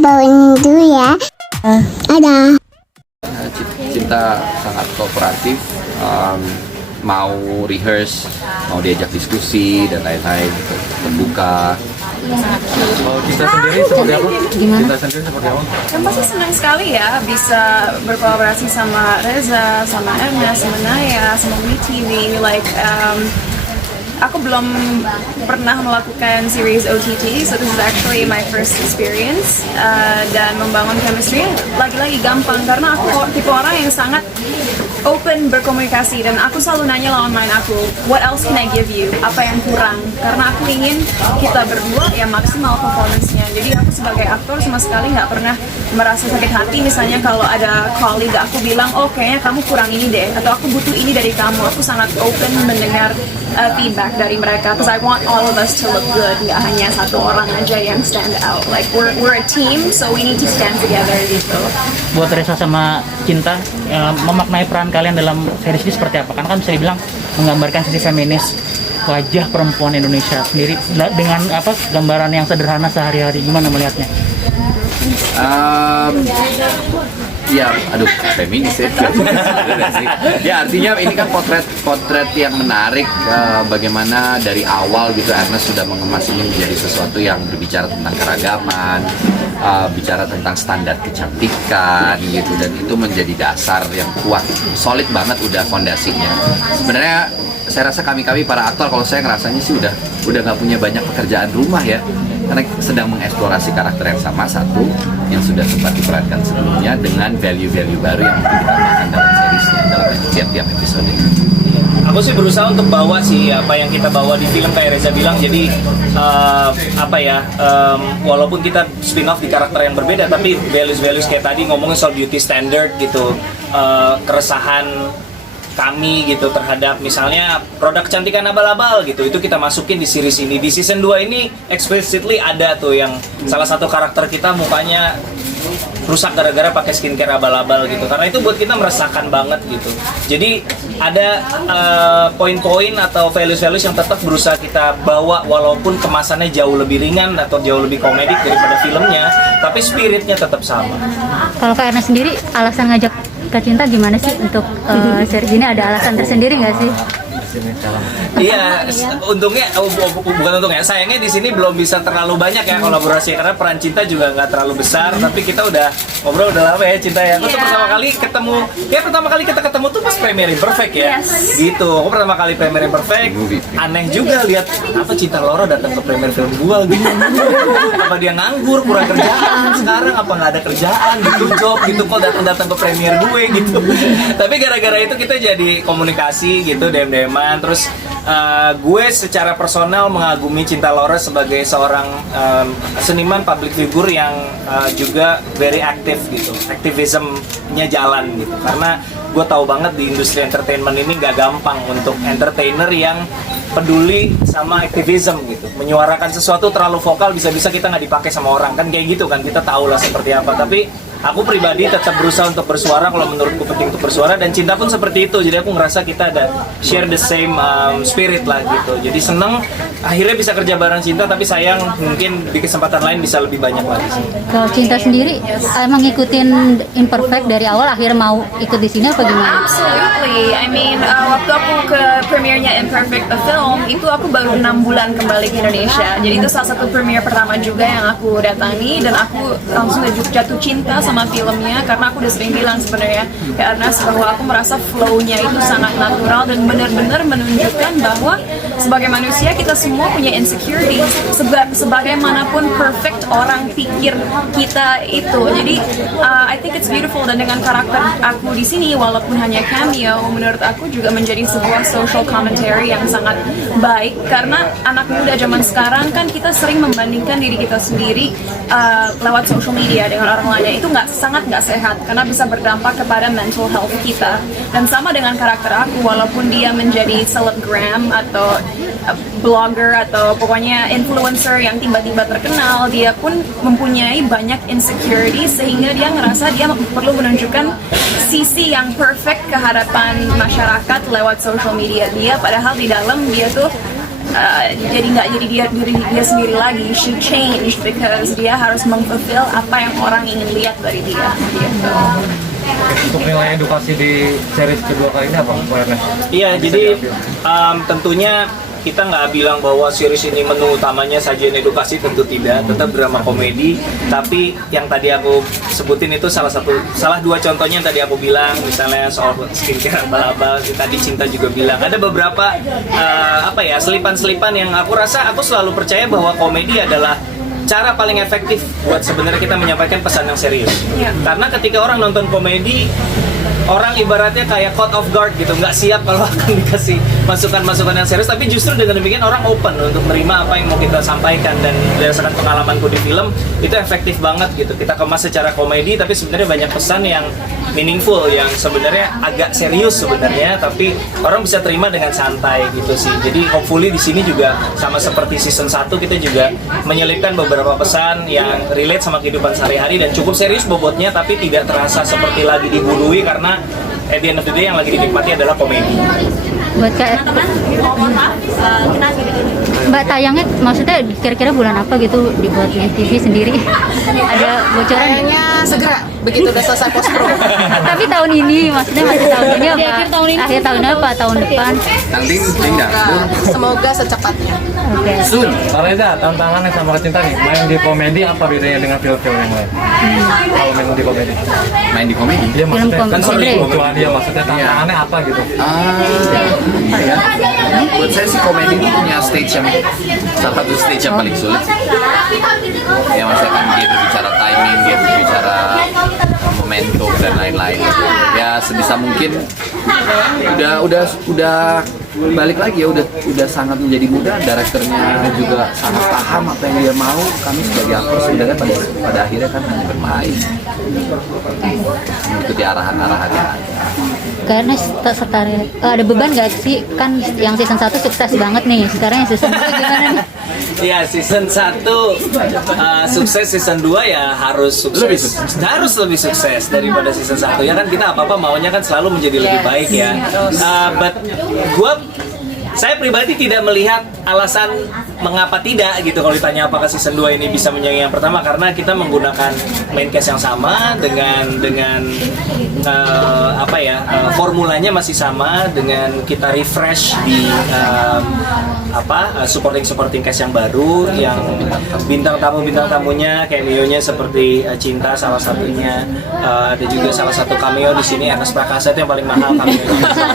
bawain dulu ya. Ada. Cinta sangat kooperatif, mau rehearse, mau diajak diskusi dan lain-lain, terbuka. Kalau Cinta sendiri seperti apa? Cinta sendiri seperti apa? Yang pasti senang sekali ya bisa berkolaborasi sama Reza, sama Ernest, sama Naya, sama WeTV. Aku belum pernah melakukan series OTT, so this is actually my first experience. Dan membangun chemistry lagi-lagi gampang karena aku tipe orang yang sangat open berkomunikasi dan aku selalu nanya lawan main aku, what else can I give you? Apa yang kurang? Karena aku ingin kita berdua ya maksimal performance-nya. Jadi aku sebagai aktor sama sekali nggak pernah merasa sakit hati misalnya kalau ada colleague aku bilang, oh kayaknya kamu kurang ini deh, atau aku butuh ini dari kamu. Aku sangat open mendengar feedback dari mereka, because I want all of us to look good, nggak hanya satu orang aja yang stand out. Like we're a team, so we need to stand together gitu. Buat Reza sama Cinta, memaknai peran kalian dalam series ini seperti apa? Karena kan bisa dibilang menggambarkan sisi feminis wajah perempuan Indonesia sendiri dengan apa gambaran yang sederhana sehari-hari. Gimana melihatnya? Ya, aduh, feminis ya. Ya artinya ini kan potret yang menarik, bagaimana dari awal gitu Ernest sudah mengemas ini menjadi sesuatu yang berbicara tentang keragaman, bicara tentang standar kecantikan gitu, dan itu menjadi dasar yang kuat, solid banget udah fondasinya. Sebenarnya saya rasa kami para aktor, kalau saya ngerasanya sih udah nggak punya banyak pekerjaan rumah ya, karena sedang mengeksplorasi karakter yang sama, satu yang sudah sempat diperankan sebelumnya dengan value-value baru yang mungkin kita tambahkan dalam seriesnya, dalam tiap-tiap episode. Aku sih berusaha untuk bawa sih apa yang kita bawa di film kayak Reza bilang. Jadi walaupun kita spin off di karakter yang berbeda, tapi values kayak tadi ngomongin soal beauty standard gitu, keresahan kami gitu terhadap misalnya produk kecantikan abal-abal gitu, itu kita masukin di series ini. Di season 2 ini explicitly ada tuh yang salah satu karakter kita mukanya rusak gara-gara pakai skincare abal-abal gitu, karena itu buat kita meresahkan banget gitu. Jadi ada poin-poin atau values-values yang tetap berusaha kita bawa, walaupun kemasannya jauh lebih ringan atau jauh lebih komedik daripada filmnya, tapi spiritnya tetap sama. Kalau Kak Erna sendiri, alasan ngajak Kak Cinta gimana sih untuk series ini? Ada alasan tersendiri nggak sih? Iya, untungnya bukan untungnya, sayangnya di sini belum bisa terlalu banyak ya kolaborasi, karena peran Cinta juga nggak terlalu besar, tapi kita udah ngobrol udah lama ya Cinta ya. Aku tuh pertama kali kita ketemu tuh pas Premiere Imperfect ya. Gitu. Aku pertama kali Premiere Imperfect, aneh juga lihat apa Cinta Loro datang ke premiere film gua gitu. Apa dia nganggur, kurang kerjaan sekarang, apa nggak ada kerjaan gitu, job gitu, kok datang ke premiere gue gitu. Tapi gara-gara itu kita jadi komunikasi gitu, DM-DMan. Terus gue secara personal mengagumi Cinta Laura sebagai seorang seniman public figure yang juga very aktif gitu, aktivismnya jalan gitu. Karena gue tahu banget di industri entertainment ini gak gampang untuk entertainer yang peduli sama aktivism gitu, menyuarakan sesuatu terlalu vokal bisa-bisa kita nggak dipakai sama orang kan, kayak gitu kan, kita tahu lah seperti apa. Tapi aku pribadi tetap berusaha untuk bersuara kalau menurutku penting untuk bersuara, dan Cinta pun seperti itu. Jadi aku ngerasa kita ada share the same spirit lah gitu. Jadi seneng akhirnya bisa kerja bareng Cinta, tapi sayang mungkin di kesempatan lain bisa lebih banyak lagi sih. Kalau Cinta sendiri emang ngikutin Imperfect dari awal, akhirnya mau ikut di sini apa gimana? Absolutely. I mean, waktu aku ke premiernya Imperfect the Film, itu aku baru 6 bulan kembali ke Indonesia. Jadi itu salah satu premiere pertama juga yang aku datangi, dan aku langsung jatuh cinta sama filmnya, karena aku udah sering bilang sebenarnya ya Ernest bahwa aku merasa flow-nya itu sangat natural dan benar-benar menunjukkan bahwa sebagai manusia kita semua punya insecurity. Sebagaimanapun perfect orang pikir kita itu. Jadi I think it's beautiful, dan dengan karakter aku di sini walaupun hanya cameo, menurut aku juga menjadi sebuah social commentary yang sangat baik, karena anak muda zaman sekarang kan kita sering membandingkan diri kita sendiri lewat social media dengan orang lain. Itu sangat nggak sehat, karena bisa berdampak kepada mental health kita. Dan sama dengan karakter aku, walaupun dia menjadi selebgram atau blogger atau pokoknya influencer yang tiba-tiba terkenal, dia pun mempunyai banyak insecurity, sehingga dia ngerasa dia perlu menunjukkan sisi yang perfect ke hadapan masyarakat lewat social media dia, padahal di dalam dia tuh jadi nggak jadi diri dia sendiri lagi. She changed because dia harus memfulfill apa yang orang ingin lihat dari dia gitu. Untuk nilai edukasi di series kedua kali ini apa, Bu Ernest? Iya, jadi tentunya kita nggak bilang bahwa series ini menu utamanya sajian edukasi, tentu tidak, tetap drama komedi. Tapi yang tadi aku sebutin itu salah dua contohnya yang tadi aku bilang, misalnya soal skincare abal-abal, tadi Cinta juga bilang. Ada beberapa selipan-selipan yang aku rasa aku selalu percaya bahwa komedi adalah cara paling efektif buat sebenarnya kita menyampaikan pesan yang serius. Karena ketika orang nonton komedi, orang ibaratnya kayak caught off guard gitu, nggak siap kalau akan dikasih masukan-masukan yang serius, tapi justru dengan demikian orang open untuk menerima apa yang mau kita sampaikan. Dan berdasarkan pengalamanku di film, itu efektif banget gitu. Kita kemas secara komedi, tapi sebenarnya banyak pesan yang meaningful, yang sebenarnya agak serius sebenarnya, tapi orang bisa terima dengan santai gitu sih. Jadi hopefully di sini juga sama seperti season 1, kita juga menyelipkan beberapa pesan yang relate sama kehidupan sehari-hari dan cukup serius bobotnya, tapi tidak terasa seperti lagi dibunuhi, karena at the end of the day yang lagi dinikmati adalah komedi. Buat Mbak, tayangnya maksudnya kira-kira bulan apa gitu dibuat di TV sendiri? Ada bocoran? Kayaknya segera begitu udah selesai post pro. Tapi tahun ini, maksudnya masih tahun ini apa? Akhir tahun apa? Tahun depan? Nanti tinggal. Semoga secepatnya. Oke. Soon. Pak Reza, tantangannya sama Cinta nih, main di komedi apa bedanya dengan film-film yang lain? Kalau main di komedi? Main di komedi. Iya, maksudnya Film komedi. dia maksudnya tantangannya apa gitu? Apa ya? Buat saya sih komedi itu punya stage yang salah satu stage yang paling sulit. Ya maksudnya kan dia berbicara timing, dia berbicara momentum dan lain-lain. Ya sebisa mungkin udah balik lagi ya, udah sangat menjadi muda, direkturnya juga sangat paham apa yang dia mau. Kami sebagai aktor sebenarnya pada akhirnya kan hanya bermain, mengikuti arahan-arahan yang ada. Karena ada beban nggak sih? Kan yang season 1 sukses banget nih, sekarang yang season 2 gimana nih? Ya, season 1 sukses, season 2 ya harus sukses. Harus lebih sukses daripada season 1. Ya kan kita apa-apa maunya kan selalu menjadi lebih baik ya. But saya pribadi tidak melihat alasan mengapa tidak gitu kalau ditanya apakah season 2 ini bisa menyaingi yang pertama, karena kita menggunakan main cast yang sama dengan formulanya masih sama, dengan kita refresh di supporting cast yang baru, yang bintang tamunya cameo-nya seperti Cinta salah satunya, ada juga salah satu cameo di sini Ernest Prakasa, itu yang paling mahal cameo-nya.